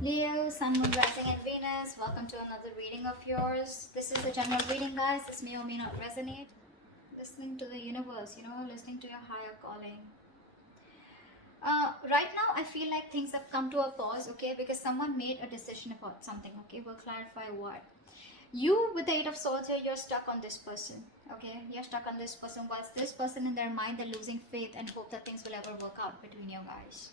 Leo, Sun, Moon, Rising, and Venus. Welcome to another reading of yours. This is a general reading, guys. This may or may not resonate. Listening to the universe, listening to your higher calling. Right now, I feel like things have come to a pause, okay? Because someone made a decision about something, okay? We'll clarify what. You, with the Eight of Swords here, you're stuck on this person, okay? You're stuck on this person. Whilst this person in their mind, they're losing faith and hope that things will ever work out between you guys.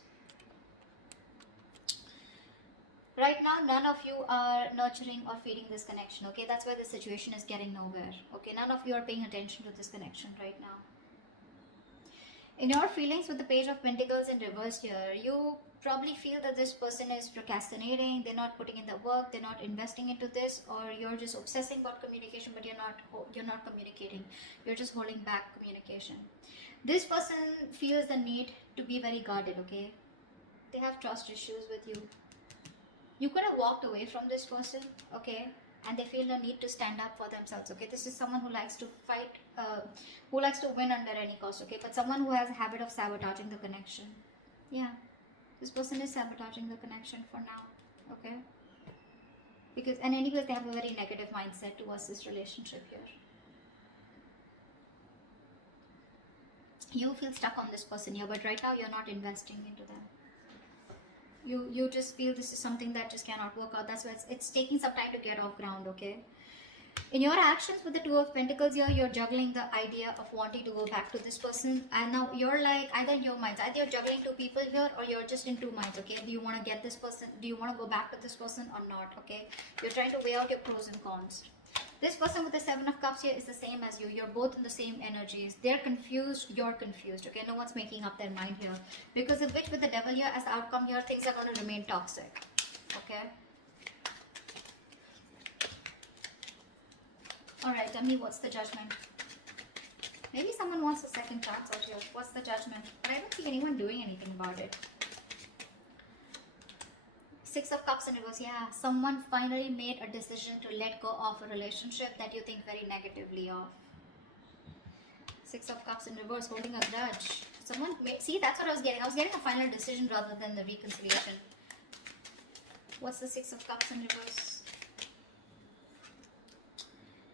Right now, none of you are nurturing or feeding this connection, okay? That's why the situation is getting nowhere, okay? None of you are paying attention to this connection right now. In your feelings with the Page of Pentacles in reverse here, you probably feel that this person is procrastinating, they're not putting in the work, they're not investing into this, or you're just obsessing about communication, but you're not communicating. You're just holding back communication. This person feels the need to be very guarded, okay? They have trust issues with you. You could have walked away from this person, okay, and they feel the need to stand up for themselves, okay? This is someone who likes to fight, who likes to win under any cost, okay? But someone who has a habit of sabotaging the connection. Yeah, this person is sabotaging the connection for now, okay? Because, and anyways, they have a very negative mindset towards this relationship here. You feel stuck on this person here, but right now you're not investing into them. You just feel this is something that just cannot work out. That's why it's taking some time to get off ground, okay? In your actions with the Two of Pentacles here, you're juggling the idea of wanting to go back to this person. And now you're like, either in your minds, either you're juggling two people here or you're just in two minds, okay? Do you want to get this person? Do you want to go back to this person or not, okay? You're trying to weigh out your pros and cons. This person with the Seven of Cups here is the same as you. You're both in the same energies. They're confused, you're confused, okay? No one's making up their mind here. Because of which with the Devil here as the outcome here, things are going to remain toxic, okay? Alright, tell me what's the judgment. Maybe someone wants a second chance out here. What's the judgment? But I don't see anyone doing anything about it. Six of Cups in reverse. Yeah, someone finally made a decision to let go of a relationship that you think very negatively of. Six of Cups in reverse, holding a grudge. Someone, see, that's what I was getting. I was getting a final decision rather than the reconciliation. What's the Six of Cups in reverse?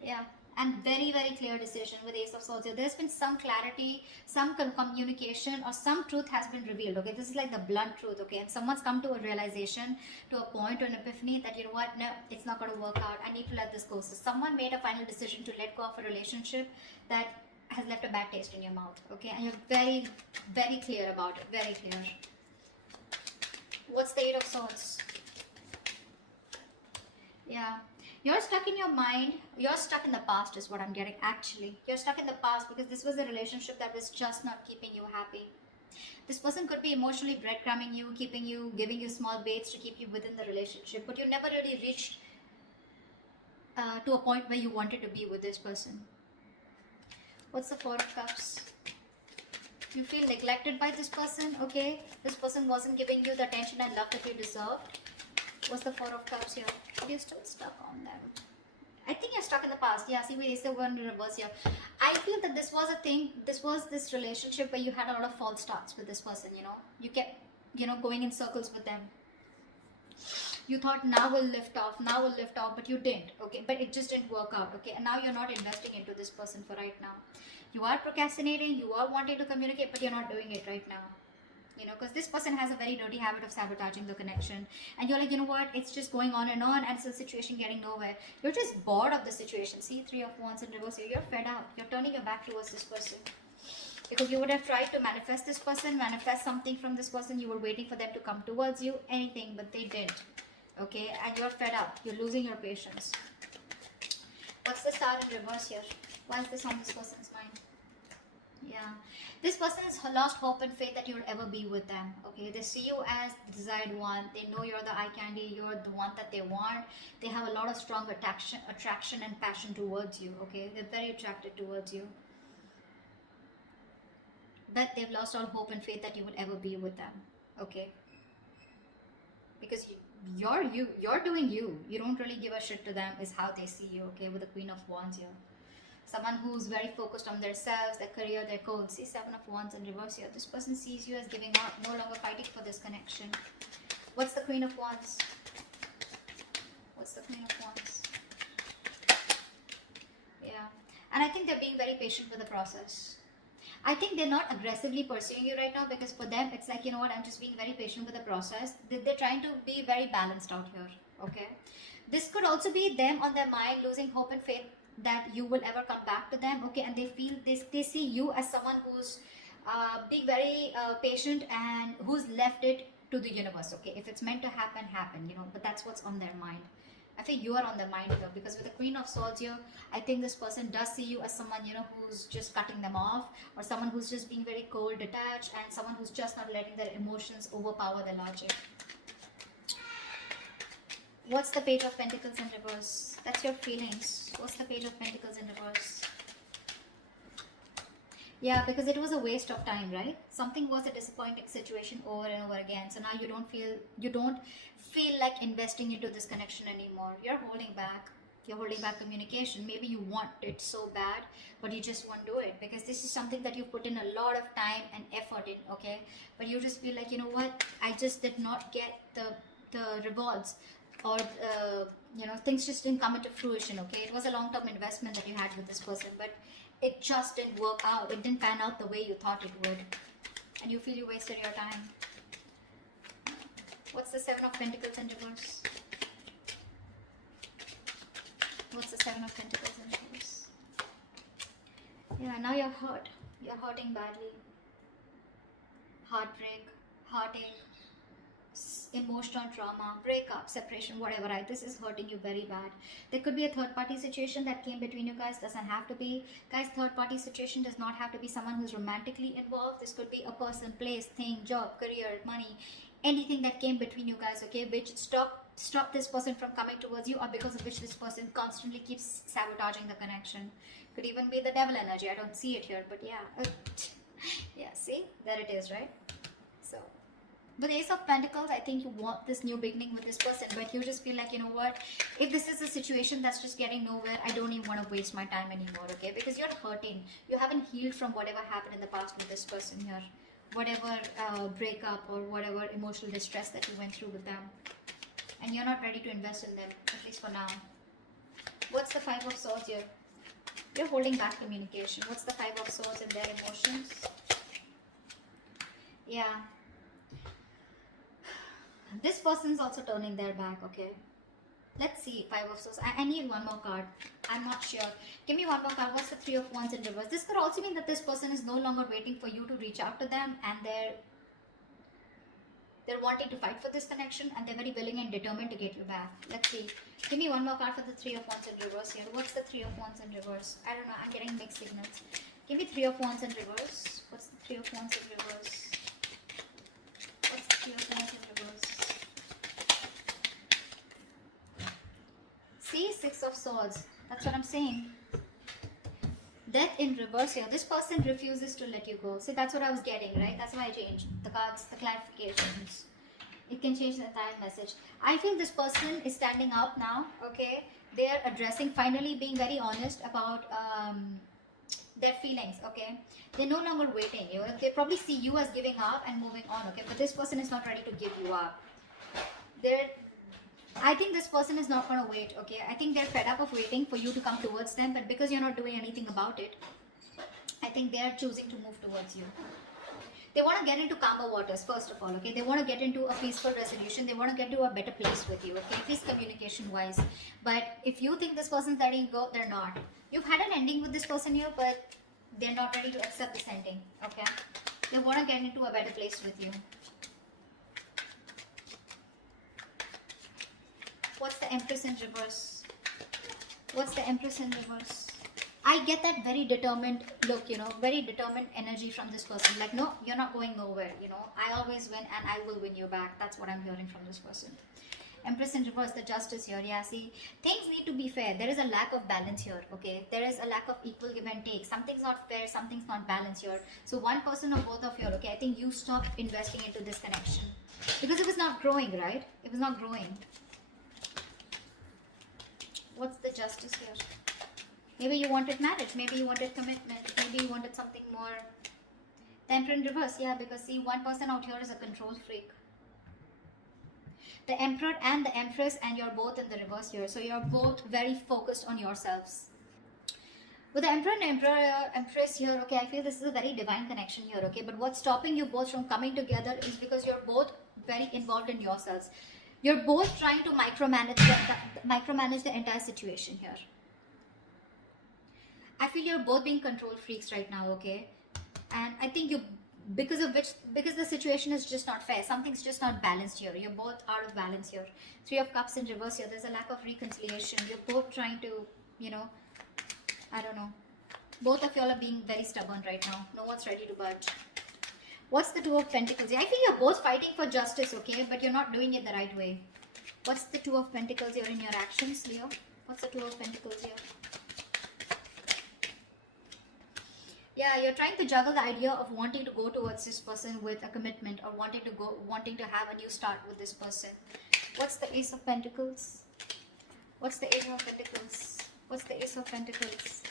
Yeah, and very, very clear decision with Ace of Swords here. There's been some clarity, some communication, or some truth has been revealed, okay? This is like the blunt truth, okay? And someone's come to a realization, to a point, or an epiphany that, you know what, no, it's not going to work out. I need to let this go. So someone made a final decision to let go of a relationship that has left a bad taste in your mouth, okay? And you're very, very clear about it, very clear. What's the Eight of Swords? Yeah. You're stuck in your mind. You're stuck in the past is what I'm getting, actually. You're stuck in the past because this was a relationship that was just not keeping you happy. This person could be emotionally breadcrumbing you, keeping you, giving you small baits to keep you within the relationship. But you never really reached to a point where you wanted to be with this person. What's the Four of Cups? You feel neglected by this person, okay? This person wasn't giving you the attention and love that you deserved. What's the Four of Cups here? You're still stuck on them. I think you're stuck in the past. Yeah, see, we still going to reverse here. I feel that this was a thing. This was this relationship where you had a lot of false starts with this person, you know. You kept, going in circles with them. You thought now we'll lift off, but you didn't, okay? But it just didn't work out, okay? And now you're not investing into this person for right now. You are procrastinating, you are wanting to communicate, but you're not doing it right now. Because this person has a very dirty habit of sabotaging the connection. And you're like, you know what, it's just going on, and it's a situation getting nowhere. You're just bored of the situation. See, Three of Wands in reverse here. You're fed up. You're turning your back towards this person. Because you would have tried to manifest this person, manifest something from this person. You were waiting for them to come towards you, anything, but they didn't. Okay, and you're fed up. You're losing your patience. What's the Star in reverse here? Why is this on this person's mind? Yeah, this person has lost hope and faith that you'll ever be with them, okay? They see you as the desired one. They know you're the eye candy. You're the one that they want. They have a lot of strong attraction and passion towards you, okay? They're very attracted towards you. But they've lost all hope and faith that you will ever be with them, okay? Because you're doing you. You don't really give a shit to them is how they see you, okay? With the Queen of Wands here. Someone who's very focused on themselves, their career, their goals. See, Seven of Wands in reverse here. This person sees you as giving up, no longer fighting for this connection. What's the Queen of Wands? What's the Queen of Wands? Yeah. And I think they're being very patient with the process. I think they're not aggressively pursuing you right now, because for them it's like, you know what, I'm just being very patient with the process. They're trying to be very balanced out here. Okay. This could also be them on their mind losing hope and faith that you will ever come back to them. Okay. And they feel this, they see you as someone who's being very patient and who's left it to the universe. Okay. If it's meant to happen, happen, you know, but that's what's on their mind. I think you are on their mind here, because with the Queen of Swords here, I think this person does see you as someone, you know, who's just cutting them off, or someone who's just being very cold, detached, and someone who's just not letting their emotions overpower their logic. What's the Page of Pentacles in reverse? That's your feelings. What's the Page of Pentacles in reverse? Yeah, because it was a waste of time, right? Something was a disappointing situation over and over again. So now you don't feel like investing into this connection anymore. You're holding back. You're holding back communication. Maybe you want it so bad, but you just won't do it, because this is something that you put in a lot of time and effort in, okay? But you just feel like, you know what, I just did not get the rewards, or you know, things just didn't come into fruition. Okay, it was a long-term investment that you had with this person, but it just didn't work out. It didn't pan out the way you thought it would, and you feel you wasted your time. What's the Seven of Pentacles in reverse? What's the Seven of Pentacles in reverse? Yeah, now you're hurt. You're hurting badly. Heartbreak, heartache, emotional trauma, breakup, separation, whatever, right? This is hurting you very bad. There could be a third party situation that came between you guys. Doesn't have to be. Guys, third party situation does not have to be someone who's romantically involved. This could be a person, place, thing, job, career, money, anything that came between you guys, okay, which stop this person from coming towards you, or because of which this person constantly keeps sabotaging the connection. Could even be the devil energy. I don't see it here, but yeah. Yeah, see, there it is, right? So with Ace of Pentacles, I think you want this new beginning with this person, but you just feel like, you know what, if this is a situation that's just getting nowhere, I don't even want to waste my time anymore, okay? Because you're hurting. You haven't healed from whatever happened in the past with this person here. Whatever breakup or whatever emotional distress that you went through with them. And you're not ready to invest in them, at least for now. What's the Five of Swords here? You're holding back communication. What's the Five of Swords in their emotions? Yeah. This person's also turning their back, okay? Let's see, Five of Swords. I need one more card. I'm not sure. Give me one more card. What's the Three of Wands in reverse? This could also mean that this person is no longer waiting for you to reach out to them, and they're wanting to fight for this connection, and they're very willing and determined to get you back. Let's see. Give me one more card for the Three of Wands in reverse here. What's the Three of Wands in reverse? I don't know. I'm getting mixed signals. Give me Three of Wands in reverse. What's the Three of Wands in reverse? What's the Three of Wands in reverse? See, Six of Swords. That's what I'm saying. Death in reverse here. This person refuses to let you go. See, that's what I was getting, right? That's why I changed the cards, the clarifications. It can change the entire message. I feel this person is standing up now, okay? They're addressing, finally being very honest about their feelings, okay? They're no longer waiting. They probably see you as giving up and moving on, okay? But this person is not ready to give you up. I think this person is not going to wait, okay? I think they're fed up of waiting for you to come towards them, but because you're not doing anything about it, I think they're choosing to move towards you. They want to get into calmer waters, first of all, okay? They want to get into a peaceful resolution. They want to get to a better place with you, okay? At least communication-wise. But if you think this person's letting go, they're not. You've had an ending with this person here, but they're not ready to accept this ending, okay? They want to get into a better place with you. What's the Empress in reverse? What's the Empress in reverse? I get that very determined look, you know, very determined energy from this person. Like, no, you're not going nowhere, you know. I always win and I will win you back. That's what I'm hearing from this person. Empress in reverse, the Justice here. Yeah, see, things need to be fair. There is a lack of balance here, okay? There is a lack of equal give and take. Something's not fair, something's not balanced here. So one person or both of you, okay, I think you stop investing into this connection. Because it was not growing, right? It was not growing. What's the Justice here? Maybe you wanted marriage, maybe you wanted commitment, maybe you wanted something more. The Emperor in reverse, yeah, because see, one person out here is a control freak. The Emperor and the Empress, and you're both in the reverse here. So you're both very focused on yourselves. With the Emperor and Empress here, okay, I feel this is a very divine connection here, okay. But what's stopping you both from coming together is because you're both very involved in yourselves. You're both trying to micromanage the entire situation here. I feel you're both being control freaks right now, okay? And I think because the situation is just not fair. Something's just not balanced here. You're both out of balance here. Three of Cups in reverse here. There's a lack of reconciliation. You're both trying to, I don't know. Both of y'all are being very stubborn right now. No one's ready to budge. What's the Two of Pentacles? I feel you're both fighting for justice, okay? But you're not doing it the right way. What's the Two of Pentacles here in your actions, Leo? What's the Two of Pentacles here? Yeah, you're trying to juggle the idea of wanting to go towards this person with a commitment, or wanting to have a new start with this person. What's the Ace of Pentacles? What's the Ace of Pentacles? What's the Ace of Pentacles?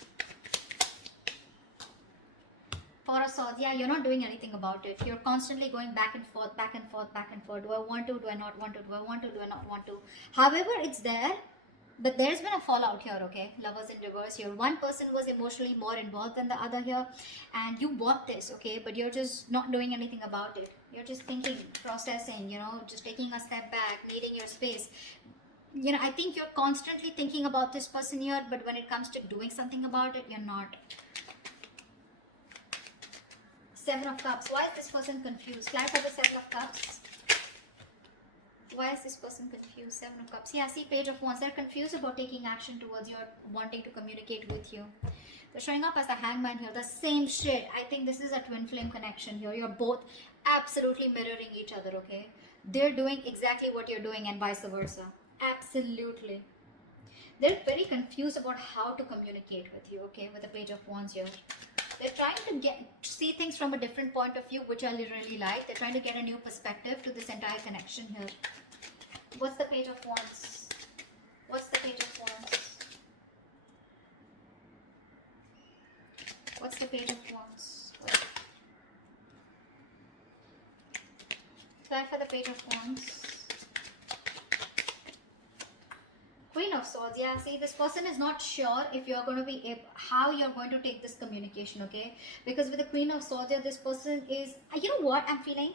Four of Swords. Yeah, you're not doing anything about it. You're constantly going back and forth, back and forth, back and forth. Do I want to? Do I not want to? Do I want to? Do I not want to? However, it's there. But there's been a fallout here, okay? Lovers in reverse here. One person was emotionally more involved than the other here. And you want this, okay? But you're just not doing anything about it. You're just thinking, processing, just taking a step back, needing your space. I think you're constantly thinking about this person here. But when it comes to doing something about it, you're not. Seven of Cups. Why is this person confused? Clarify the Seven of Cups. Why is this person confused? Seven of Cups. Yeah, see, Page of Wands. They're confused about taking action towards you or wanting to communicate with you. They're showing up as the Hangman here. The same shit. I think this is a twin flame connection here. You're both absolutely mirroring each other, okay? They're doing exactly what you're doing and vice versa. Absolutely. They're very confused about how to communicate with you, okay? With the Page of Wands here. They're trying to see things from a different point of view, which I really like. They're trying to get a new perspective to this entire connection here. What's the Page of Wands? What's the Page of Wands? What's the Page of Wands? Try for the Page of Wands. Queen of Swords. Yeah, see, this person is not sure if you're going to be how you're going to take this communication, okay? Because with the Queen of Swords here, this person is, you know what I'm feeling?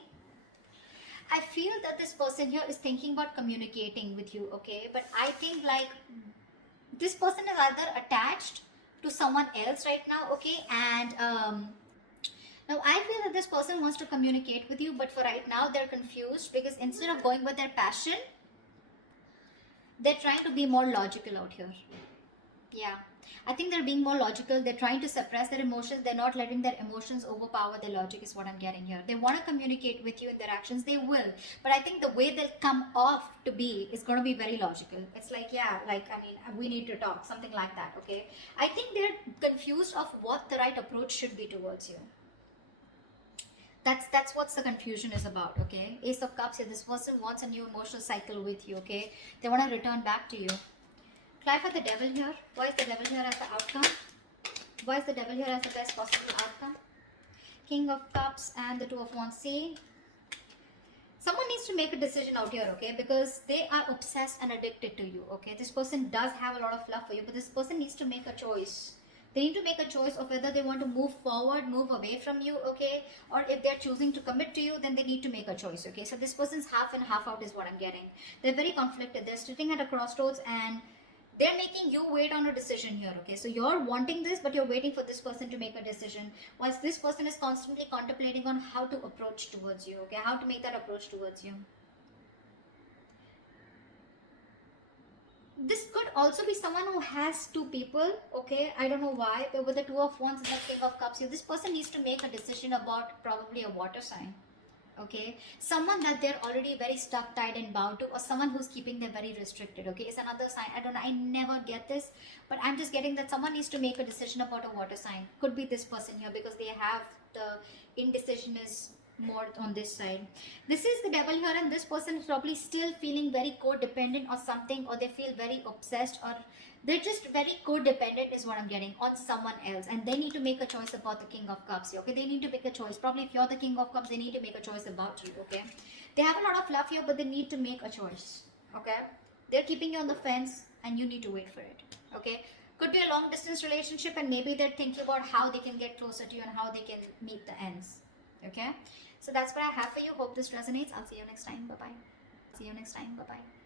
I feel that this person here is thinking about communicating with you, okay? But I think like this person is either attached to someone else right now, okay? And now I feel that this person wants to communicate with you, but for right now they're confused because instead of going with their passion, they're trying to be more logical out here. Yeah, I think they're being more logical. They're trying to suppress their emotions. They're not letting their emotions overpower their logic is what I'm getting here. They want to communicate with you in their actions. They will. But I think the way they'll come off to be is going to be very logical. It's like, yeah, like, I mean, we need to talk. Something like that, okay? I think they're confused of what the right approach should be towards you. That's what the confusion is about, okay? Ace of Cups here. This person wants a new emotional cycle with you, okay? They want to return back to you. Clarify the Devil here. Why is the Devil here as the outcome? Why is the Devil here as the best possible outcome? King of Cups and the Two of Wands. See, someone needs to make a decision out here, okay? Because they are obsessed and addicted to you, okay? This person does have a lot of love for you, but this person needs to make a choice. They need to make a choice of whether they want to move forward, move away from you, okay? Or if they're choosing to commit to you, then they need to make a choice, okay? So this person's half and half out is what I'm getting. They're very conflicted. They're sitting at a crossroads and they're making you wait on a decision here, okay? So you're wanting this, but you're waiting for this person to make a decision. Whilst this person is constantly contemplating on how to approach towards you, okay? How to make that approach towards you. This could also be someone who has two people, okay? I don't know why, but with the Two of Wands and the King of Cups here, this person needs to make a decision about probably a water sign, okay? Someone that they're already very stuck, tied and bound to, or someone who's keeping them very restricted, okay? It's another sign. I don't know, I never get this, but I'm just getting that someone needs to make a decision about a water sign. Could be this person here because they have the indecision is more on this side. This is the Devil here, and this person is probably still feeling very codependent or something, or they feel very obsessed, or they're just very codependent is what I'm getting on someone else, and they need to make a choice about the King of Cups here, okay? They need to make a choice. Probably if you're the King of Cups, they need to make a choice about you, okay? They have a lot of love here, but they need to make a choice. Okay, they're keeping you on the fence, and you need to wait for it. Okay, could be a long distance relationship, and maybe they're thinking about how they can get closer to you and how they can meet the ends. Okay, so that's what I have for you. Hope this resonates. I'll see you next time. Bye bye. See you next time. Bye bye.